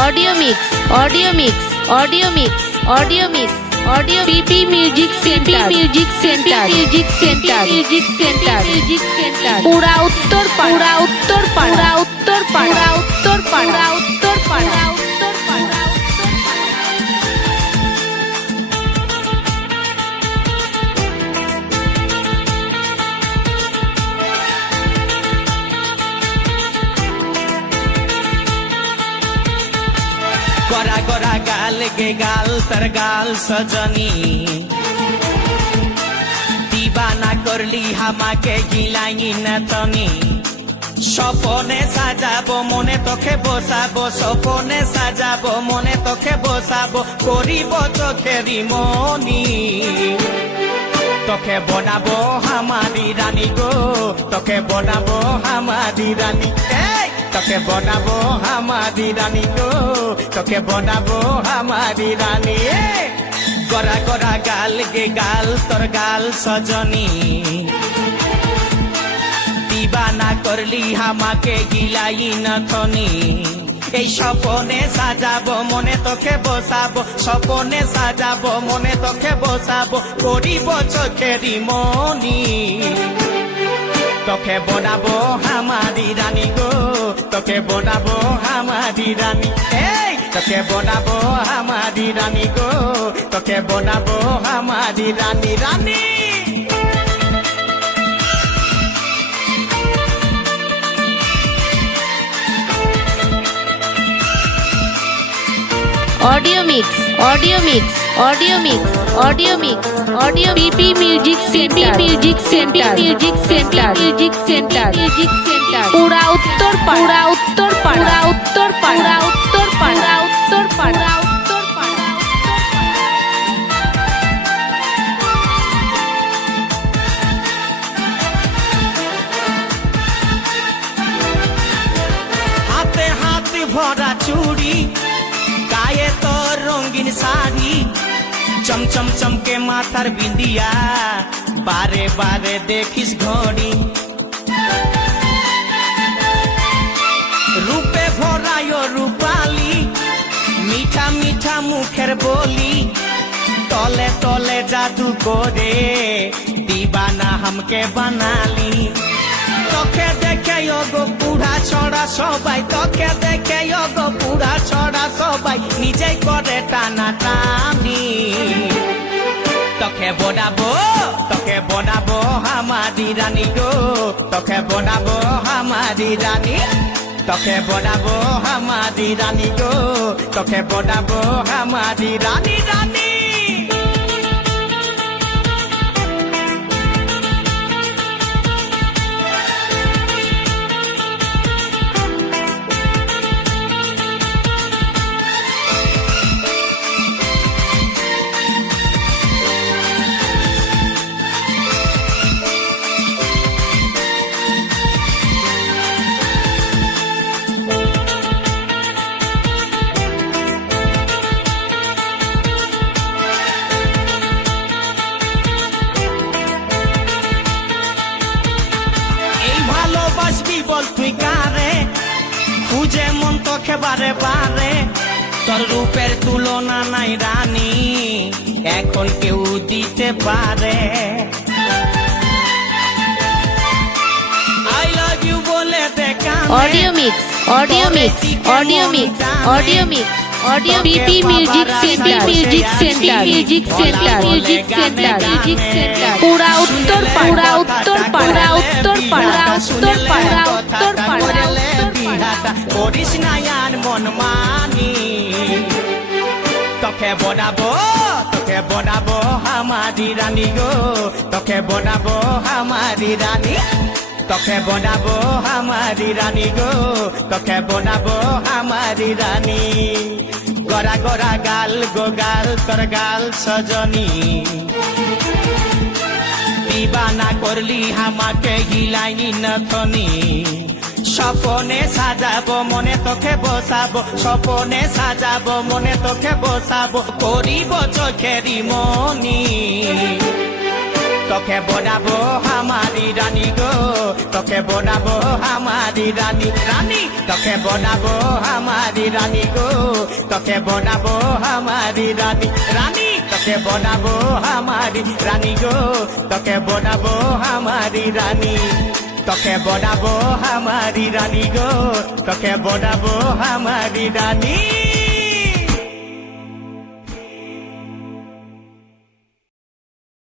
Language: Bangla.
audio mix audio mix audio mix audio mix audio PP music centre music centre music centre music centre music centre पूरा उत्तर पूरा उत्तर पूरा उत्तर पूरा उत्तर पूरा उत्तर पूरा उत्तर पूरा गोरा गोरा गाल गे गाल तर गाल सजनी दीवाना करली हामाके गिलाई न तनी सपने साजाबो मने तोखे बसाबो सपने साजाबो मने तोखे बसाबो करिब चोखेरी मनी तोखे बनाबो हामारी रानी गो तोखे बनाबो हामारी रानी तोखे बनाबो हामारी रानी गो तोखे बनाबो हामारी रानी गोरा गोरा गाल गे गाल तोर गाल सजनी दीवाना करली हामाके गिलाई न थनी এই স্বপনে সাজাবো মনে তোকে বসাবো স্বপনে সাজাবো মনে তোকে বসাবো করিব চোখেরি মনি তোকে বনাবো হামারি রানী গো তোকে বনাবো হামারি রানী এই তোকে বনাবো হামারি রানী গো তোকে বনাবো হামারি রানী রানী audio mix audio mix audio mix audio mix audio PP music centre music centre music centre music centre music centre पूरा उत्तर पूरा उत्तर पूरा उत्तर पूरा उत्तर पूरा उत्तर पूरा उत्तर हाथे हाथ भरा चूड़ी गाये तो रंगीन साड़ी चमचम चमके माथार बिंदिया बारे बारे देखिस घड़ी रूपे भरायो रूपाली मीठा मीठा मुखेर बोली तले तले जादू करे दीवाना हमके बनाली তোকে দেখে গো পুরা ছড়া সবাই তোকে দেখে গো পুরা ছড়া সবাই নিজেই করে টানা টানি তোকে বনাবো হামারি রানী গো তোকে বনাবো হামারি রানী তোকে বনাবো হামারি রানী গো তোকে বনাবো হামারি রানী রানী বল তুই কারে খুঁজে মন তোকে বারে বারে তোর রূপের তুলনা নাই রানী এখন কেউ দিতে পারে আই লাভ ইউ বলে দেখা audio mix audio mix audio mix audio mix audio PP music centre music centre music centre music centre music centre पूरा उत्तर पूरा उत्तर पूरा उत्तर पूरा उत्तर पूरा उत्तर पूरा করিস না আর মন মানি তোকে বনাবো হামারি রানী গো তোকে বনাবো হামারি রানী তোকে বনাবো হামারি রানী গো তোকে বনাবো হামারি রানী গোরা গোরা গাল গো গাল তোর গাল সজনী दीवाना करली हामाके गिलाई न थनी सपने साजाबो मने तोखे बसाबो सपने साजाबो मने तोखे बसाबो करिब चोखेरी मनी তোকে বনাবো হামারি রানী গো তোকে বনাবো হামারি রানী রানী তোকে বনাবো হামারি রানী গো তোকে বনাবো হামারি রানী রানী তোকে বনাবো হামারি রানী গো তোকে বনাবো হামারি রানী তোকে বনাবো হামারি রানী গো তোকে বনাবো হামারি রানী